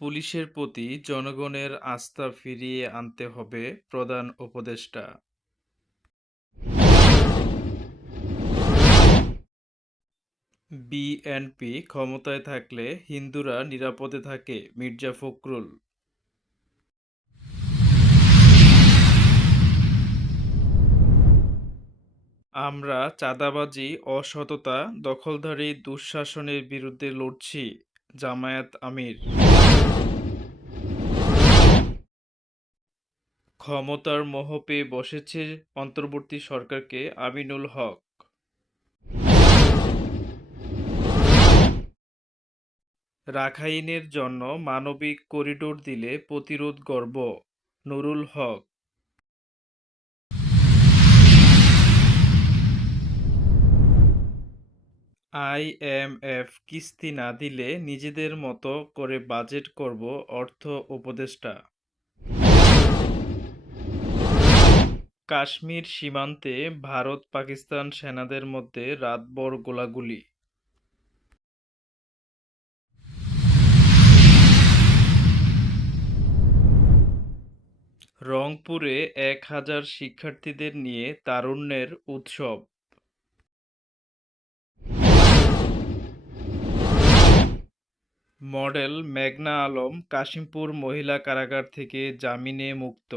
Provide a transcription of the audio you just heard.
পুলিশের প্রতি জনগণের আস্থা ফিরিয়ে আনতে হবে প্রধান উপদেষ্টা। বিএনপি ক্ষমতায় থাকলে হিন্দুরা নিরাপদে থাকে, মির্জা ফখরুল। আমরা চাঁদাবাজি, অসততা দখলদারি দুঃশাসনের বিরুদ্ধে লড়ছি। জামায়াত আমির। ক্ষমতার মোহ পেয়ে বসেছে অন্তর্বর্তী সরকারকে আমিনুল হক। রাখাইনের জন্য মানবিক করিডোর দিলে প্রতিরোধ গর্ব, নুরুল হক। আইএমএফ কিস্তি না দিলে নিজেদের মতো করে বাজেট করব অর্থ উপদেষ্টা। কাশ্মীর সীমান্তে ভারত পাকিস্তান সেনাদের মধ্যে রাতভর গোলাগুলি। রংপুরে এক হাজার শিক্ষার্থীদের নিয়ে তারুণ্যের উৎসব। মডেল মেঘনা আলম কাশিমপুর মহিলা কারাগার থেকে জামিনে মুক্ত।